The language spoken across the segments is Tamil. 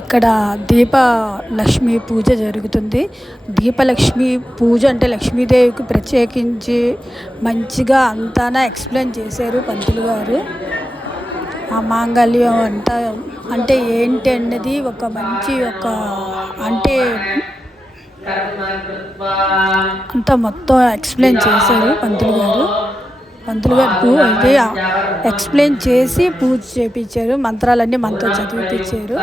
ఇక్కడ దీపలక్ష్మి పూజ జరుగుతుంది. దీపలక్ష్మి పూజ అంటే లక్ష్మీదేవికి ప్రత్యేకించి మంచిగా అంతా ఎక్స్ప్లెయిన్ చేశారు పంతులు గారు. ఆ మాంగళ్యం అంటే ఏంటి అన్నది ఒక మంచి అంటే అంతా మొత్తం ఎక్స్ప్లెయిన్ చేశారు పంతులు గారు. అయితే ఎక్స్ప్లెయిన్ చేసి పూజ చేయించారు. మంత్రాలన్నీ మనతో చదివిపించారు.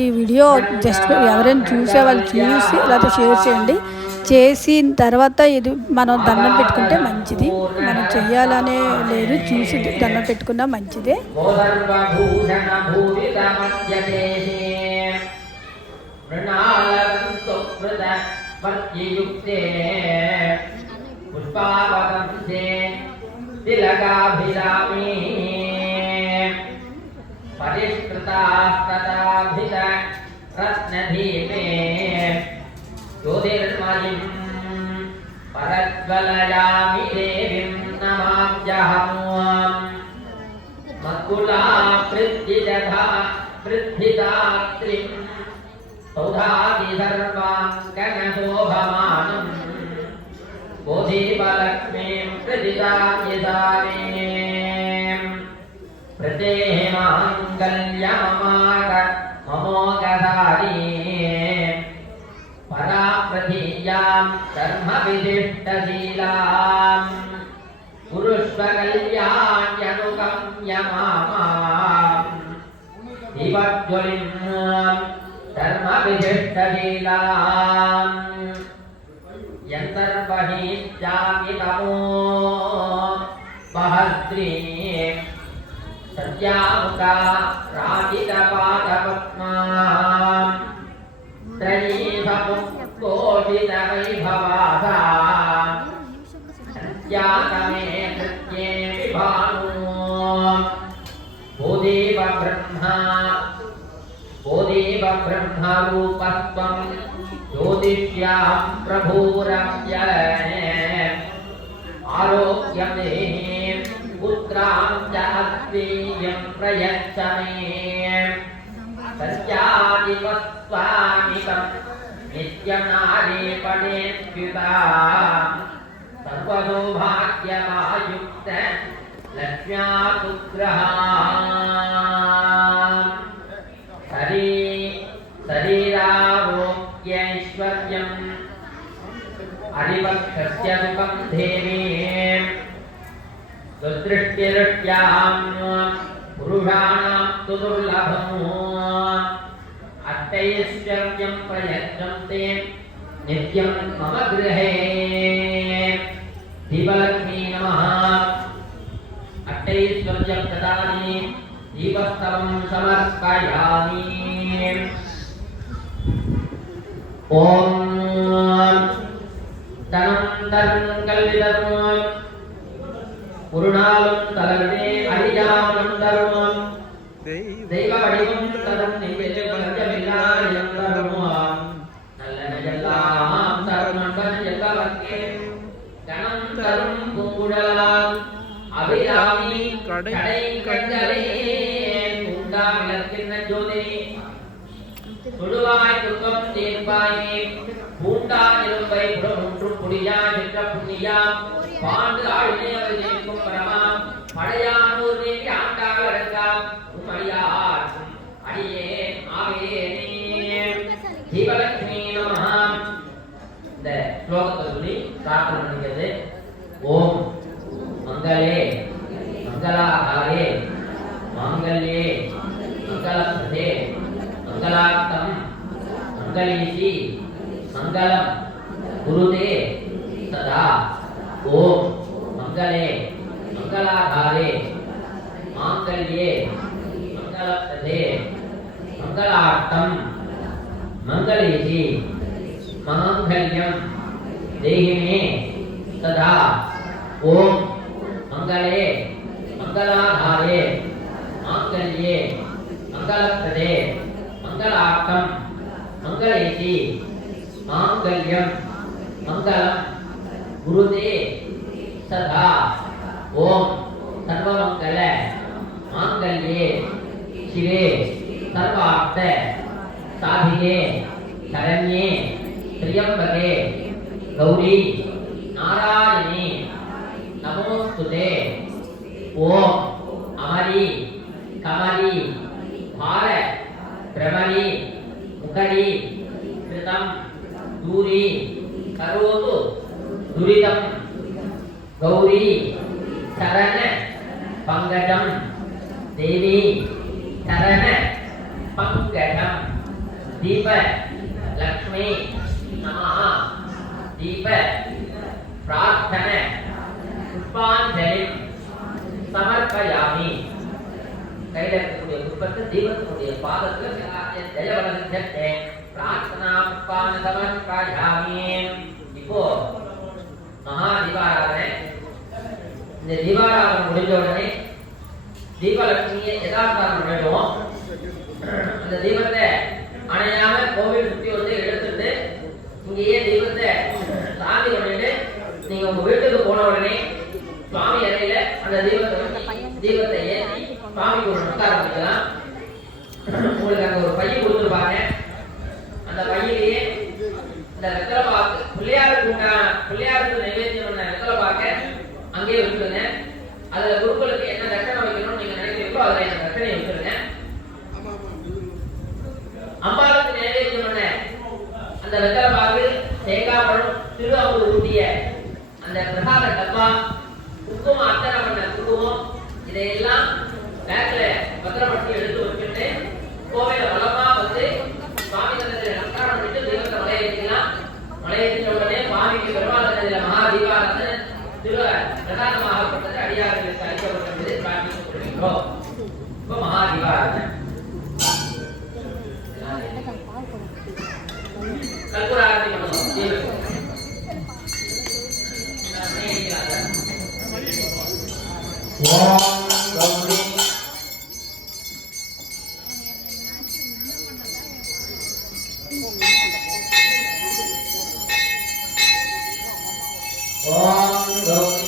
ఈ వీడియో జస్ట్ ఎవరైనా చూసే వాళ్ళు చూసి లేకపోతే షేర్ చేయండి. చేసిన తర్వాత ఇది మనం దండం పెట్టుకుంటే మంచిది. మనం చెయ్యాలనే లేదు, చూసి దండం పెట్టుకున్నా మంచిదే. తిలకాభిరామి పరిష్కృతాస్తతాభిత రత్నధీమే జ్యోతిర్మయిం పరజ్వలయామి దేవీం నమామ్యహం మద్గులా పృథ్విదాత్రిం సౌధాది సర్వాంగనశోభమానం బోధిపలక్ష్మీం ప్రతిదాయదారీం ప్రతేమాంగల్యమోగధారీ పరాప్రధీయాం ధర్మవిశిష్టశీలాం పురుష్వకల్యాణ్యనుకమ్యమాం దివజ్వలిం ధర్మవిశిష్టశీలాం యంతర్బహిష్యామి తమో బహద్రీ సత్యాముఖా రాజితపాదపద్మాం త్రయీభముకోటితవైభవాసా సత్యాతమే కృత్యే విభాను భూదేవ బ్రహ్మరూపత్వం జ్యోతిష్యాం ప్రభూరవ్య ఆరోగ్యం దేహి పుత్రాం చ అద్వీయం ప్రయచ్చ మే సత్యాదివస్వామికం నిత్యం నారీపణేత్యుతా సర్వసౌభాగ్యమాయుక్త లక్ష్మ్యానుగ్రహాం శరీరారోగ్యైశ్వర్యం హరివక్షస్య సుఖం దేవీ దుర్దృష్టిదృష్ట్యాం పురుషాణాం తు దుర్లభం అష్టైశ్వర్యం ప్రయచ్చంతే నిత్యం మమ గృహే దీపలక్ష్మీ నమః అష్టైశ్వర్యం ప్రదాని దీపస్తవం సమర్పయామి. ఓం ధనం కల్విదం పురుణాలం తలగడే అరియామం ధర్మం దైవ వడివం తదం నివేదవజ్జమిలాయం ధర్మం నల్లనజల్లాం ధర్మం వజ్జలవక్కే గణం తరం పూడలాం அபிராமி கடை கண்டலே உண்டா விளக்கின்ற ஜோதி சுடுவாய் துக்கம் தீர்ப்பாயே பூண்டா நிலம்பை புறமுற்று புடியா நின்ற புண்ணியா பாண்டு ஆழ்நிலை ஜெயிக்கும் பரமா படையானூர் நீக்கி ஆண்டாள் அடங்கா உண்மையார் அடியே ஆவேனே ஜீவலட்சுமி நமஹ. இந்த ஸ்லோகத்தை சொல்லி பிரார்த்தனை பண்ணிக்கிறது. ஓம் मंगले मंगलाहारे मांगल्ये मंगलप्रदे मंगलार्थम मंगलीति मंगलम गुरुदे सदा. ओम मंगले मंगलाहारे मांगल्ये मंगलप्रदे मंगलार्थम मंगलीति मांगल्यम देहि मे सदा. ओम मंगले मंगलाधारे मांगल्ये मंगलप्रदे मंगलार्थम मंगलेति मांगल्यम मंगलम गुरुदे सदा. ओम सर्वमंगल मांगल्ये शिवे सर्वार्थ साधिके शरण्ये त्र्यंबके गौरी नारायणी नमोस्तुते। ओम अमरी कमली भार भ्रमरी मुखरी कृतं दूरी करोतु दुरितं गौरी शरण पंकजं देवी शरण पंकजं दीप लक्ष्मी नमः। दीप प्रार्थन पुष्पांजलि समर्पयामि। கையில இருக்கக்கூடிய புஷ்பத்தை தீபத்தினுடைய பாதத்தில் ஜெயவலஞ்சத்தை பிரார்த்தனா புஷ்பான சமர்ப்பயாமி. இப்போ மகா தீபாராதனை. இந்த தீபாராதனை முடிஞ்ச உடனே தீபலட்சுமியை யதார்த்தம் பண்ணிடுவோம். அந்த தீபத்தை அணையாம கோவில் சுத்தி வந்து எடுத்துட்டு இங்கேயே தீபத்தை சாந்தி பண்ணிட்டு நீங்க உங்க வீட்டுக்கு போன உடனே சுவாமி அறையில அந்த தீபத்தை ஏற்றி சுவாமிக்கு ஒரு நமஸ்காரம் பண்ணிக்கலாம். உங்களுக்கு அங்க ஒரு பைய கொடுத்துருப்பாங்க. அந்த பையிலேயே இந்த வெத்தலை பாக்கு பிள்ளையாருக்கு நைவேத்தியம் பண்ண வெத்தலை பாக்க அங்கேயே வச்சுடுங்க. அதுல குருக்களுக்கு என்ன தட்சணை வைக்கணும்னு நீங்க நினைக்கிறீங்களோ அதுல என்ன தட்சணையை வச்சிருங்க. அம்பாளுக்கு நைவேத்தியம் பண்ண அந்த வெத்தலை பாக்கு தேங்காய் பழம் திரு அமுது ஊட்டிய அந்த பிரசாத டப்பா குங்குமம் அர்ச்சனை பண்ண குங்குமம் இதையெல்லாம் பேக்ல பத்திரப்படுத்தி எடுத்து வச்சுட்டு கோவில வளமா வந்து சுவாமி தந்தத்தில் நமஸ்காரம் பண்ணிட்டு தெய்வத்தை மலையேற்றிக்கலாம். மலையேற்றின உடனே சுவாமிக்கு பெருமாள் தந்ததில மகா தீபாராதனை திரு பிரதானமாகப்பட்டது அடியார்களுக்கு அளிக்கப்பட்டது பிரார்த்தித்துக் கொள்கின்றோம். இப்ப மகா தீபாராதனை கற்பூராரத்தி பண்ணுவோம். ஓம் கௌரி ஓம் கௌரி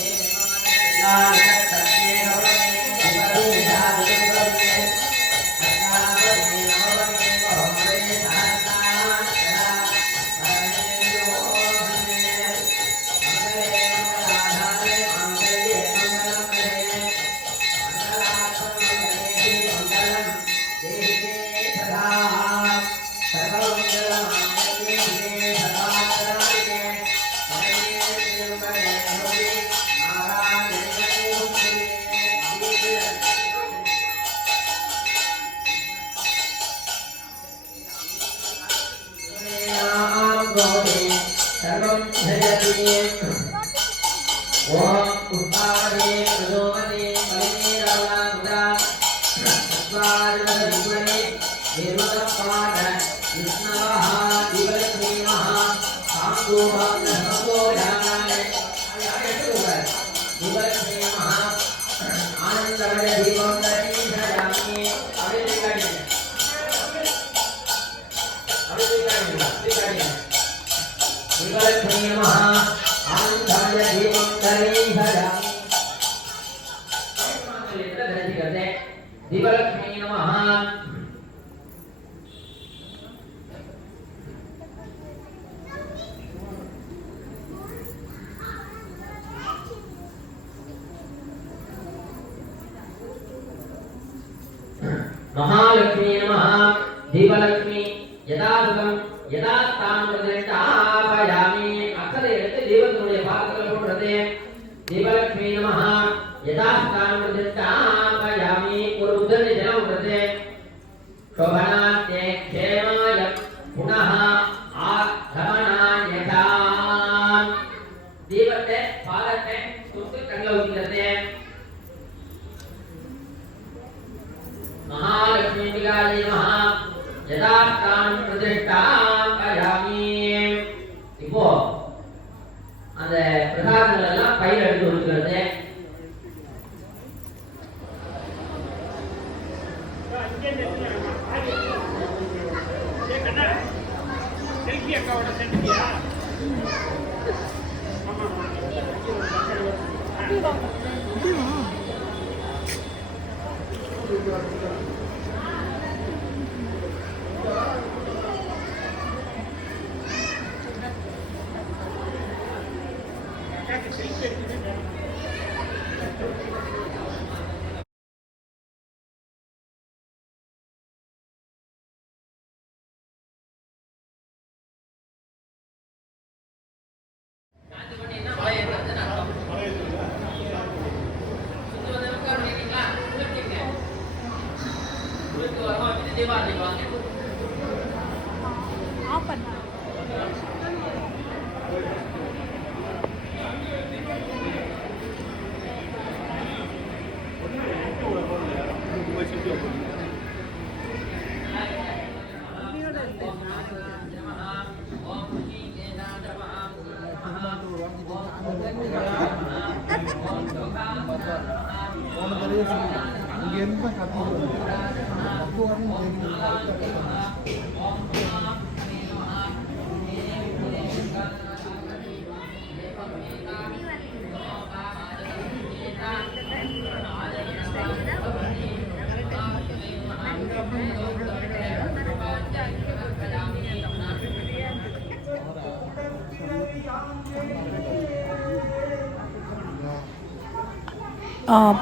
सर्वं धरति। ओम पुष्पावने प्रदोमने कलिने रवलामुदा स्वादवदविमने निर्वदपाद विष्णवः दिवलक्ष्मी महा साङ्गोभं नमोदानाय दिवलक्ष्मी महा आनन्दमय दीपं दर्शयामि। दिवलक्ष्मी नमः आनंदाय दीपं दर्शयामि। दिवलक्ष्मी नमः महालक्ष्मी नमः। दिवलक्ष्मी यदासुखं यदा स्थानं प्रतिष्ठापयामि। अक्षरे எடுத்து தெய்வத்தினுடைய பாதத்தில் போடுறது. दिवलक्ष्मी नमः यदा स्थानं प्रतिष्ठापयामि। ஒரு உதவி தினம் போடுறது. शोभनात्ये क्षेमाय पुनः आगमनाय दीपते பாதத்தை சுட்டு கண்ணில் ஊத்துறது. महालक्ष्मी विगाय नमः यदा स्थानं प्रतिष्ठापयामि। இப்போ அந்த பிரசாதங்கள் எல்லாம் பையில எடுத்து வச்சுக்கிறது.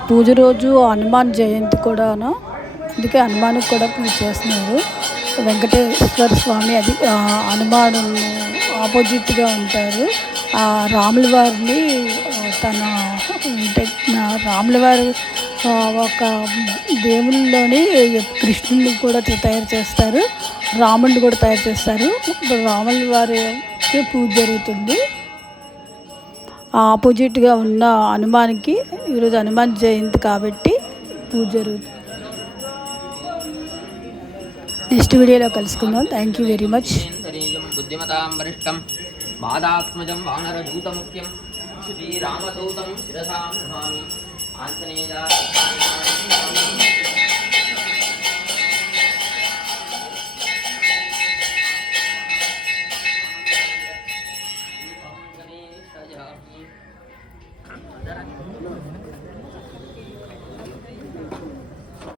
పూజ రోజు హనుమాన్ జయంతి కూడాను, అందుకే హనుమానికి కూడా పూజ చేస్తున్నారు. వెంకటేశ్వర స్వామి అది హనుమాను ఆపోజిట్గా ఉంటారు. రాముల వారిని తన అంటే రాముల వారు ఒక దేవుళ్ళలోని కృష్ణుని కూడా తయారు చేస్తారు, రాముడిని కూడా తయారు చేస్తారు. రాముల వారికి పూజ జరుగుతుంది. ఆపోజిట్గా ఉన్న హనుమాన్కి ఈరోజు హనుమాన్ జయంతి కాబట్టి పూజ జరుగుతుంది. నెక్స్ట్ వీడియోలో కలుసుకుందాం. Thank you very much. బుద్ధిమతాం వరిష్టం బాధాత్మజం వానరదూతముఖ్యం శ్రీరామదూతం శిరసా నమామి ఆంజనేయ